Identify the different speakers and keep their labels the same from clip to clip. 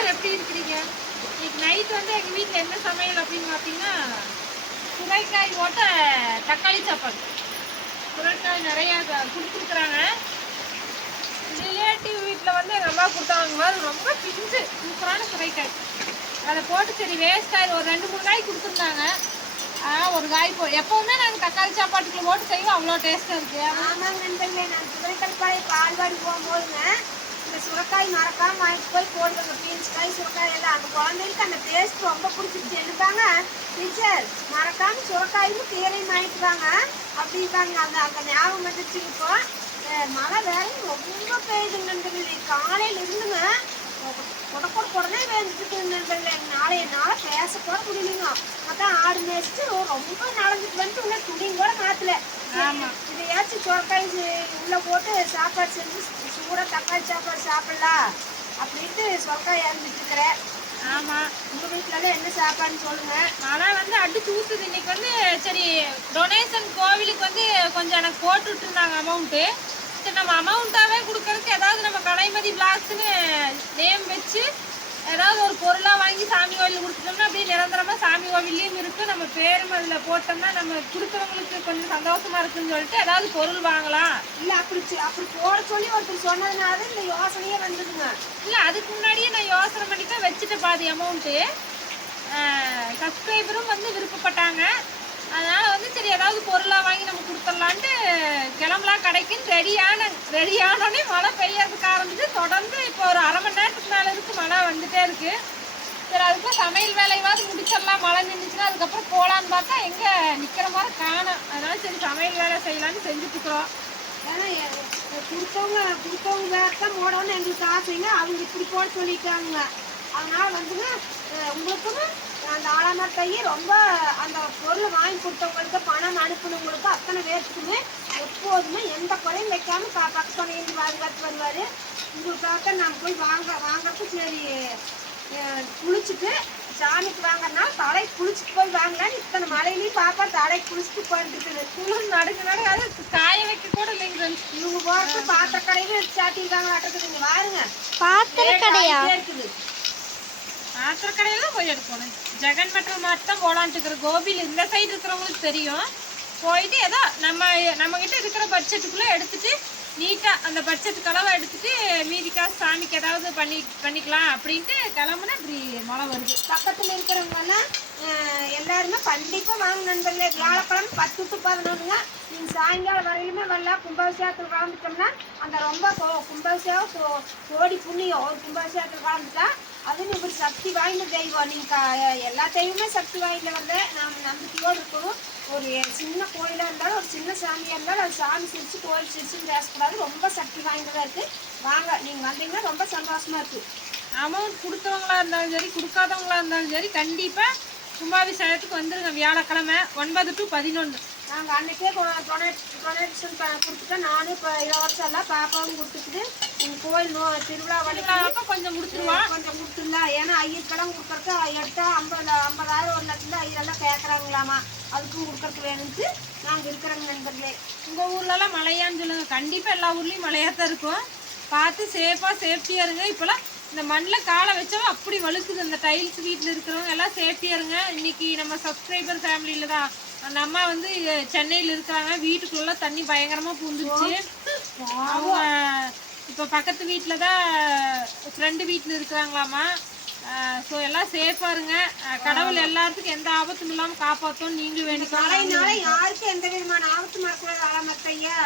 Speaker 1: எல்லாரும் எப்படி இருக்கிறீங்க? இன்னைக்கு நைட் வந்து எங்கள் வீட்டில் என்ன சமையல் அப்படின்னு பார்த்தீங்கன்னா சுரைக்காய் போட்ட தக்காளி சாப்பாடு. சுரைக்காய் நிறையா கொடுத்துருக்குறாங்க ரிலேட்டிவ் வீட்டில் வந்து எங்கள் அம்மா கொடுத்தாங்க. ரொம்ப பிஞ்சு சூப்பரான சுரைக்காய். அதை போட்டு சரி வேஸ்ட்டாக ஒரு ரெண்டு மூணு காய் கொடுத்துருந்தாங்க. ஒரு காய் போ எப்போவுமே நாங்கள் தக்காளி சாப்பாட்டுக்குள்ள போட்டு செய்வோம். அவ்வளோ டேஸ்ட்டாக இருக்குது
Speaker 2: ஆமாங்க நண்பர்களே நான் சுரைக்கற்பாய் பால்வாடி போகும்போதுங்க இந்த சுரக்காய் மறக்காமல் வாங்கிட்டு போய் போடுவாங்க பீன்ஸ் காய் சுரக்காய் எல்லாம் அந்த குழந்தைகளுக்கு அந்த டேஸ்ட் ரொம்ப பிடிச்சிருச்சு. என்னப்பாங்க டீச்சர் மறக்காம சுரக்காயும் கீரையும் வாங்கிட்டு வாங்க. அப்படின்பாங்க அந்த அந்த ஞாபகம் வந்துச்சு இப்போ. மழை வேற ரொம்ப பெய்யுதுங்க நண்பர்களே. காலையில இருந்துங்க. கொடக்கொட உடனே வேந்துட்டு நண்பர்களே. நாள பேச கூட முடியலைங்க. அதான் ஆடு மேய்ச்சிட்டு ரொம்ப நடந்துட்டு வந்துட்டு உள்ள துணியும் கூட மாத்தல.
Speaker 1: ஆமா.
Speaker 2: இதையாச்சும் சுரக்காய் உள்ள போட்டு சாப்பாடு செஞ்சு சூடா தக்காளி சாப்பாடு சாப்பிடலாம். அப்படின்ட்டு சுரக்காய் இறந்துட்டு இருக்கிறேன்.
Speaker 1: ஆமாம்
Speaker 2: உங்கள் வீட்டுல தான் என்ன சாப்பாடுன்னு சொல்லுங்கள்
Speaker 1: மழை வந்து அடிச்சு ஊத்துது. இன்னைக்கு வந்து சரி டொனேஷன் கோவிலுக்கு வந்து கொஞ்சம் எனக்கு போட்டு விட்டுருந்தாங்க அமௌண்ட்டு சரி நம்ம அமௌண்ட்டாகவே கொடுக்கறதுக்கு ஏதாவது நம்ம கலைமதி பிளாக்ஸ்னு நேம் வச்சு ஏதாவது ஒரு பொருளாக வாங்கி சாமி கோவில் கொடுத்துட்டோம்னா அப்படியே நிரந்தரம் சாமி கோவில்லையும் இருக்கு. நம்ம பேரும் அதில் போட்டோம்னா நம்ம கொடுக்குறவங்களுக்கு கொஞ்சம் சந்தோஷமா இருக்குன்னு சொல்லிட்டு ஏதாவது பொருள் வாங்கலாம்.
Speaker 2: இல்ல அப்படி அப்படி போட சொல்லி ஒருத்தர் சொன்னதுனால இந்த யோசனையே வந்ததுங்க
Speaker 1: இல்லை அதுக்கு முன்னாடியே நான் யோசனை பண்ணி தான் வச்சுட்டேன் பாதி அமௌண்ட்டு சப்ஸ்கிரைபரும் வந்து விருப்பப்பட்டாங்க. அதனால வந்து சரி ஏதாவது பொருளாக வாங்கி நம்ம கொடுத்துடலான்ட்டு கிளம்பலாம் கடைக்குன்னு ரெடியான ரெடியானோடனே மழை பெய்யறதுக்கு ஆரம்பிச்சு தொடர்ந்து இப்போ ஒரு அரை மணி நேரத்துக்கு மேலே இருக்கு மழை வந்துட்டே இருக்கு. சரி அதுக்கு சமையல் வேலையாவது முடிச்சிடலாம். மழை நின்றுச்சுன்னா அதுக்கப்புறம் போகலான்னு பார்த்தா எங்கே நிற்கிற மாதிரி காணும். அதனால சரி சமையல் வேலை செய்யலான்னு செஞ்சுட்டுக்கிறோம்.
Speaker 2: ஏன்னா கொடுத்தவங்க கொடுத்தவங்க வேறு தான் போடணும்னு எங்களுக்கு ஆசைங்க. அவங்க இப்படி போட சொல்லிட்டாங்க. அதனால் வந்துங்க உங்களுக்கும் அந்த ஆளாமர் தையை ரொம்ப அந்த பொருளை வாங்கி கொடுத்தவங்களுக்கு பணம் அனுப்பினவங்களுக்கு அத்தனை பேர்த்துக்குமே எப்போதுமே எந்த குறையும் வைக்காமல் பா இருந்து பாதுகாத்து வருவார் உங்களுக்காக நான் போய் வாங்க வாங்கறதுக்கு சரி குளிச்சுட்டு சாமிக்கு வாங்கினா தலை குளிச்சுட்டு போய் வாங்கலான்னு இத்தனை மழையிலையும் பாப்பா தலை குளிச்சுட்டு போயிருக்குது
Speaker 1: குளிர் நடுக்கு நடுக்கு அது காய வைக்க கூட இல்லைங்க friends.
Speaker 2: இவங்க போறது பாத்திர கடையில சாட்டிருக்காங்களாட்டுக்குது இங்க பாருங்க.
Speaker 3: பாத்திர கடையா
Speaker 2: இருக்குது.
Speaker 1: ஆத்திர கடையில போய் எடுக்கணும். ஜெகன் மெட்டல் மார்ட் தான் போலான்ட்டு இருக்கிற கோபியில் இந்த சைடு இருக்கிறவங்களுக்கு தெரியும். போயிட்டு ஏதோ நம்ம நம்ம கிட்ட இருக்கிற பட்ஜெட்டுக்குள்ள எடுத்துட்டு நீட்டாக அந்த பட்சத்து கலவை எடுத்துட்டு மீதி சாமிக்கு ஏதாவது பண்ணி பண்ணிக்கலாம் அப்படின்ட்டு கிளம்புனா இப்படி மழை வருது.
Speaker 2: பக்கத்தில் இருக்கிறவங்கெல்லாம் எல்லாருமே கண்டிப்பாக வாங்க நண்பர்களே. வியாழக்கிழமை பத்து டு பதினொன்றுங்க. நீங்கள் சாயங்காலம் வரையிலுமே வரலாம். கும்பாபிஷேகத்தில் கலந்துட்டோம்னா அந்த ரொம்ப கோ- கும்பாபிஷேகம் கோ- கோடி புண்ணியம். ஒரு கும்பாபிஷேகத்தில் கலந்துட்டா அது ஒரு சக்தி வாய்ந்த தெய்வம். நீங்கள் எல்லாத்தையுமே எல்லா தெய்வமே சக்தி வாய்ந்தவங்க. நாம் நம்பிக்கையோடு இருக்கணும். ஒரு சின்ன கோயிலாக இருந்தாலும் ஒரு சின்ன சாமியாக இருந்தாலும் அது சாமி சிரிச்சு கோயில் சிரிச்சுன்னு பேசக்கூடாது. ரொம்ப சக்தி வாய்ந்ததாக இருக்குது வாங்க நீங்கள் வந்தீங்கன்னா ரொம்ப சந்தோஷமாக இருக்குது
Speaker 1: அமௌண்ட் கொடுத்தவங்களா இருந்தாலும் சரி கொடுக்காதவங்களா இருந்தாலும் சரி கண்டிப்பாக கும்பாபிஷேகத்துக்கு வந்துருங்க. வியாழக்கிழமை ஒன்பது டு பதினொன்று
Speaker 2: நாங்கள் அன்னைக்கே டொனேட் டொனேஷன் கொடுத்துட்டா நானும் இப்போ இலவசம் எல்லாம் பாப்பாவும் கொடுத்துட்டு எங்கள் கோயில் நோ திருவிழா வழிக்கு
Speaker 1: கொஞ்சம் கொடுத்துருவான்
Speaker 2: கொஞ்சம் கொடுத்துடலாம் ஏன்னா ஐயருக்கெல்லாம் கொடுக்கறதுக்கு எடுத்தா ஐம்பது ஐம்பதாயிரம் ஒரு லட்சம் ஐயரெல்லாம் கேட்குறாங்களாமா அதுக்கும் கொடுக்கறதுக்கு வேணும்ட்டு நாங்கள் இருக்கிறோங்க நண்பர்களே.
Speaker 1: உங்க ஊர்லலாம் மழையான்னு சொல்லுங்க. கண்டிப்பா எல்லா ஊர்லயும் மழையா தான் இருக்கும். பார்த்து சேஃபா சேஃப்டியா இருங்க. இப்பெல்லாம் இந்த மண்ணில் காலை வச்சா அப்படி வழுக்குது. இந்த டைல்ஸ் வீட்டில் இருக்கிறவங்க எல்லாம் சேஃப்டியா இருங்க. இன்னைக்கு நம்ம சப்ஸ்கிரைபர் ஃபேமிலியில தான் அந்த அம்மா வந்து சென்னையில் இருக்கிறாங்க வீட்டுக்குள்ள தண்ணி பயங்கரமா பூந்துருச்சு. அவங்க இப்போ பக்கத்து வீட்டில் தான் ஃப்ரெண்டு வீட்டில் இருக்கிறாங்களாமா. ஸோ எல்லாம் சேஃபாக இருங்க. கடவுள் எல்லாத்துக்கும் எந்த ஆபத்தும் இல்லாமல் காப்பாற்றும் நீங்களும் வேண்டிக்கோங்க.
Speaker 2: யாருக்கும் எந்த விதமான ஆபத்து வரக்கூடாது ஆலமத்தையா.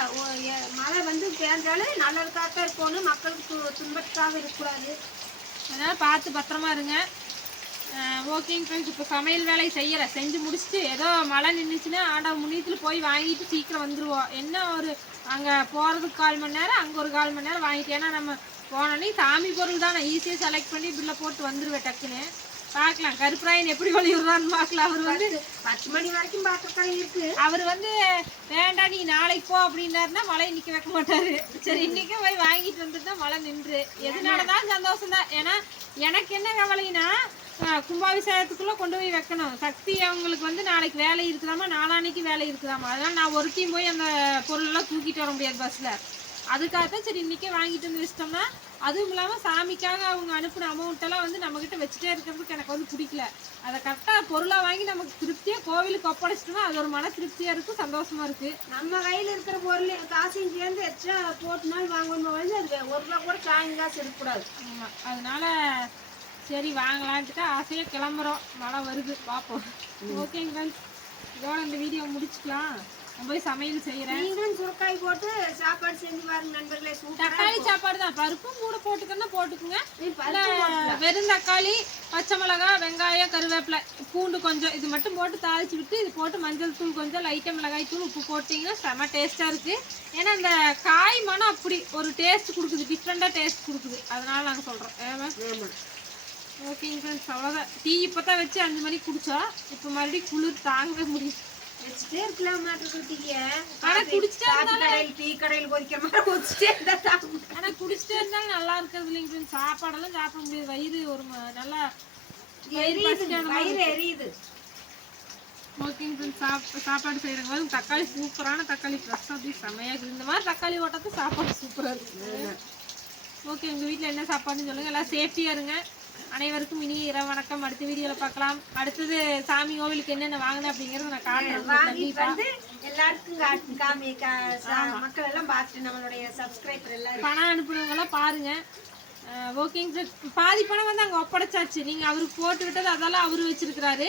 Speaker 2: மழை வந்து பேர்ந்தாலும் நல்லதுக்காக இருக்கணும் மக்களுக்கு துன்பத்துக்காக இருக்கக்கூடாது.
Speaker 1: அதனால் பார்த்து பத்திரமா இருங்க. ஓகேங்க ஃப்ரெண்ட்ஸ் இப்போ சமையல் வேலையை செய்யறேன் செஞ்சு முடிச்சுட்டு ஏதோ மழை நின்றுச்சுன்னா ஆடா முன்னியத்தில் போய் வாங்கிட்டு சீக்கிரம் வந்துடுவோம் என்ன ஒரு அங்கே போகிறதுக்கு கால் மணி நேரம் அங்கே ஒரு கால் மணி நேரம் வாங்கிட்டு ஏன்னா நம்ம போனோடனே சாமி பொருள் தான் நான் ஈஸியாக செலக்ட் பண்ணி பில்லை போட்டு வந்துடுவேன் டக்குன்னு. பார்க்கலாம். கருப்பராயன் எப்படி வழிவிடுறான்னு பார்க்கலாம். அவர் வந்து
Speaker 2: பத்து மணி வரைக்கும் பாத்திரக்கடை இருக்கு.
Speaker 1: அவர் வந்து வேண்டாம் நீ நாளைக்கு போ அப்படின்னாருன்னா மழை நிக்க வைக்க மாட்டாரு. சரி இன்னைக்கு போய் வாங்கிட்டு வந்துட்டு மழை நின்று. எதனாலதான் சந்தோஷம் தான் ஏன்னா எனக்கு என்ன கவலைனா ஆஹ், கும்பாபிஷேகத்துக்குள்ள கொண்டு போய் வைக்கணும். சக்தி அவங்களுக்கு வந்து நாளைக்கு வேலை இருக்குதாமா நாளான்னைக்கு வேலை இருக்குதாமா அதனால நான் ஒருத்தையும் போய் அந்த பொருளெல்லாம் தூக்கிட்டு வர முடியாது பஸ்ல அதுக்காகத்தான் சரி இன்னைக்கே வாங்கிட்டு வந்து வச்சிட்டோம்னா அதுவும் இல்லாமல் சாமிக்காக அவங்க அனுப்பின அமௌண்ட் எல்லாம் வந்து நம்மக்கிட்ட வச்சுட்டே இருக்கிறதுக்கு எனக்கு வந்து பிடிக்கல. அதை கரெக்டாக பொருளாக வாங்கி நமக்கு திருப்தியாக கோவிலுக்கு ஒப்படைச்சிட்டோம்னா அது ஒரு மன திருப்தியாக இருக்கும் சந்தோஷமா இருக்கு.
Speaker 2: நம்ம கையில இருக்கிற பொருள் காசையும் சேர்ந்து எக்ஸ்ட்ரா போட்டு நாள் வாங்கணும் வந்து அது ஒரு ரூபா கூட சாயங்க காசு இருக்கக்கூடாது
Speaker 1: ஆமா. அதனால சரி வாங்கலான்ட்டு ஆசையாக கிளம்புறோம். மழை வருது பார்ப்போம் ஓகேங்க ஃப்ரெண்ட்ஸ் இதோட இந்த வீடியோ முடிச்சுக்கலாம். நான் போய் சமையல் செய்கிறேன்
Speaker 2: நீங்களும் சுரக்காய் போட்டு சாப்பாடு செஞ்சு பாருங்க நண்பர்களே.
Speaker 1: தக்காளி சாப்பாடு தான். பருப்பும் கூட போட்டுக்கன்னா போட்டுக்குங்க. வெறும் தக்காளி பச்சை மிளகாய் வெங்காயம் கருவேப்பிலை பூண்டு கொஞ்சம் இது மட்டும் போட்டு தாளிச்சு விட்டு இது போட்டு மஞ்சள் தூள் கொஞ்சம் லைட்டாக மிளகாய் தூள் உப்பு போட்டிங்கன்னா செம டேஸ்ட்டாக இருக்குது ஏன்னா இந்த காய் மனம் அப்படி ஒரு டேஸ்ட் கொடுக்குது டிஃப்ரெண்ட்டாக டேஸ்ட் கொடுக்குது. அதனால நாங்கள் சொல்கிறோம் ஓகேங்க ஃப்ரெண்ட்ஸ் அவ்வளோதான் டீ இப்போ தான் வச்சு அஞ்சு மணிக்கு குடித்தோம் இப்போ மறுபடியும் குளிர் தாங்கவே முடியும்
Speaker 2: வச்சுட்டே இருக்கலாம் மாட்டிருக்கீங்க
Speaker 1: ஆனா குடிச்சிட்டே
Speaker 2: காபி கடையில் டீ கடையில் கொதிக்கிற மாதிரி வச்சுட்டே இருந்தா
Speaker 1: ஆனால் குடிச்சிட்டே இருந்தாலும் நல்லா இருக்கிறது இல்லைங்க ஃப்ரெண்ட்ஸ் சாப்பாடெல்லாம் சாப்பிட முடியாது. வயிறு ஒரு நல்லா வயிறு
Speaker 2: எரியுது
Speaker 1: ஓகேங்க ஃப்ரெண்ட்ஸ் சாப் சாப்பாடு செய்கிறவங்க போது தக்காளி சூப்பரான தக்காளி ஃப்ரெஷ்ஷாக அப்படியே செமையாக இருக்குது இந்த மாதிரி தக்காளி ஓட்டத்து சாப்பாடு சூப்பராக இருக்குது ஓகே உங்கள் வீட்டில் என்ன சாப்பாடுன்னு சொல்லுங்கள் எல்லாம் சேஃப்டியாக இருங்க. அனைவருக்கும் இனிய இரவு வணக்கம். அடுத்த வீடியோவில் பார்க்கலாம். அடுத்தது சாமி கோவிலுக்கு என்னென்ன வாங்கினேன் அப்படிங்கிறத நான் காட்டுறேன்.
Speaker 2: எல்லாருக்கும் காமி மக்கள் எல்லாம் பார்த்துட்டு நம்மளுடைய சப்ஸ்கிரைபர் எல்லாரும்.
Speaker 1: பணம் அனுப்புனவங்களாம் பாருங்க. ஓகேங்க சார் பாதி பணம் வந்து அங்கே ஒப்படைச்சாச்சு. நீங்கள் அவருக்கு போட்டு விட்டது அதெல்லாம் அவர் வச்சிருக்கிறாரு.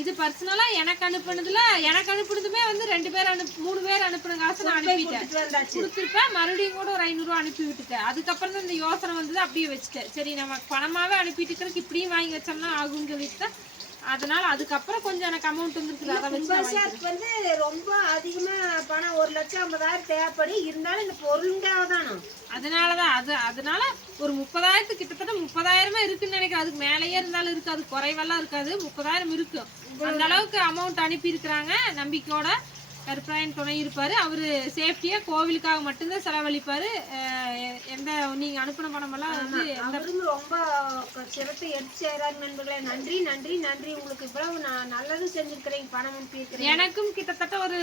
Speaker 1: இது பர்சனலாக எனக்கு அனுப்புனதுல எனக்கு அனுப்புனதுமே வந்து ரெண்டு பேர் அனுப்பு மூணு பேர் அனுப்புன காசு நான் அனுப்பிட்டேன். கொடுத்துருப்பேன். மறுபடியும் கூட ஒரு ஐநூறுரூவா அனுப்பி விட்டுட்டேன். அதுக்கப்புறம் தான் இந்த யோசனை வந்தது அப்படியே வச்சுட்டேன். சரி நம்ம பணமாவே அனுப்பிட்டு இருக்கிறதுக்கு இப்படியும் வாங்கி வச்சோம்னா ஆகும்னு சொல்லிட்டு தான் அதனால அதுக்கப்புறம் கொஞ்சம் எனக்கு அமௌண்ட் வந்துருக்குது அதை வச்சு
Speaker 2: வந்து ரொம்ப அதிகமா பணம் ஒரு லட்சம் ஐம்பதாயிரம் தேவைப்படும். இருந்தாலும் இந்த பொருளுங்காக தானோ
Speaker 1: அதனாலதான் அது அதனால ஒரு முப்பதாயிரத்துக்கு கிட்டத்தட்ட முப்பதாயிரமா இருக்குன்னு நினைக்கிறேன். அதுக்கு மேலேயே இருந்தாலும் இருக்காது குறைவெல்லாம் இருக்காது. முப்பதாயிரம் இருக்கும் அந்த அளவுக்கு அமௌண்ட் அனுப்பி இருக்கிறாங்க நம்பிக்கையோட. கருப்பராயன் துணை இருப்பாரு. அவரு சேஃப்டியா கோவிலுக்காக மட்டும்தான் செலவழிப்பாரு. எந்த நீங்க அனுப்பின பணமெல்லாம் வந்து
Speaker 2: அவரும் ரொம்ப சிரத்தை எடுத்து செய்யறாரு நண்பர்களே. நன்றி நன்றி நன்றி. உங்களுக்கு இவ்வளவு நான் நல்லது செஞ்சிருக்கிறீங்க பணம் அனுப்பியிருக்கிறேன்
Speaker 1: எனக்கும் கிட்டத்தட்ட ஒரு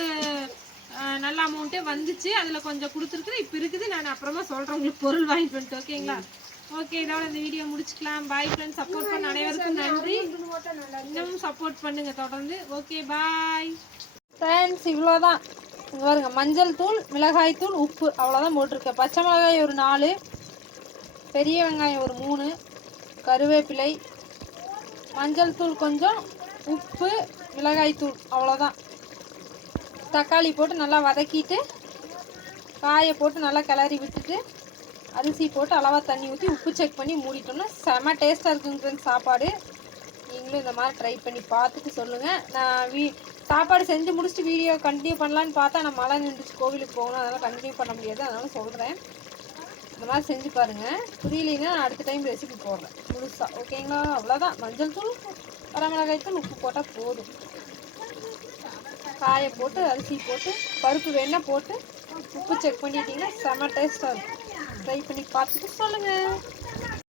Speaker 1: நல்ல அமௌண்ட்டே வந்துச்சு. அதுல கொஞ்சம் கொடுத்துருக்கு இப்ப இருக்குது. நான் அப்புறமா சொல்றேன். உங்களுக்கு பொருள் வாங்கிட்டு வந்துட்டு ஓகேங்களா ஓகே இதோட இந்த வீடியோ முடிச்சுக்கலாம். பாய் ஃப்ரெண்ட்ஸ் சப்போர்ட் பண்ண அனைவருக்கும் நன்றி. இன்னமும் சப்போர்ட் பண்ணுங்க. தொடர்ந்து. ஓகே பாய் ஃப்ரெண்ட்ஸ் இவ்வளோதான் தான் பாருங்க மஞ்சள் தூள் மிளகாய் தூள் உப்பு அவ்வளோதான் போட்டிருக்கேன். பச்சை மிளகாய் ஒரு நாலு பெரிய வெங்காயம் ஒரு மூணு கருவேப்பிலை மஞ்சள் தூள் கொஞ்சம் உப்பு மிளகாய் தூள் அவ்வளோதான் தக்காளி போட்டு நல்லா வதக்கிட்டு காயை போட்டு நல்லா கிளறி விட்டுட்டு அரிசி போட்டு அளவாக தண்ணி ஊற்றி உப்பு செக் பண்ணி மூடிட்டோம்னா செம டேஸ்ட்டாக இருக்குங்க சாப்பாடு. நீங்களும் இந்த மாதிரி ட்ரை பண்ணி பார்த்துட்டு சொல்லுங்கள் நான் வீ சாப்பாடு செஞ்சு முடிச்சுட்டு வீடியோ கண்டினியூ பண்ணலான்னு பார்த்தா நான் மழை நின்றுச்சு கோவிலுக்கு போகணும். அதனால் கண்டினியூ பண்ண முடியாது. அதனால சொல்கிறேன் இந்த மாதிரி செஞ்சு பாருங்கள் புரியலைன்னா நான் அடுத்த டைம் ரெசிபி போடுறேன். முழுசாக ஓகேங்களா அவ்வளோதான் மஞ்சள் தூள் வரமிளகாய் தூள் உப்பு போட்டால் போதும். காயை போட்டு அரிசி போட்டு பருப்பு வேணால் போட்டு உப்பு செக் பண்ணிட்டீங்கன்னா செம டேஸ்ட்டாக இருக்கும். ட்ரை பண்ணி பார்த்துட்டு சொல்லுங்கள்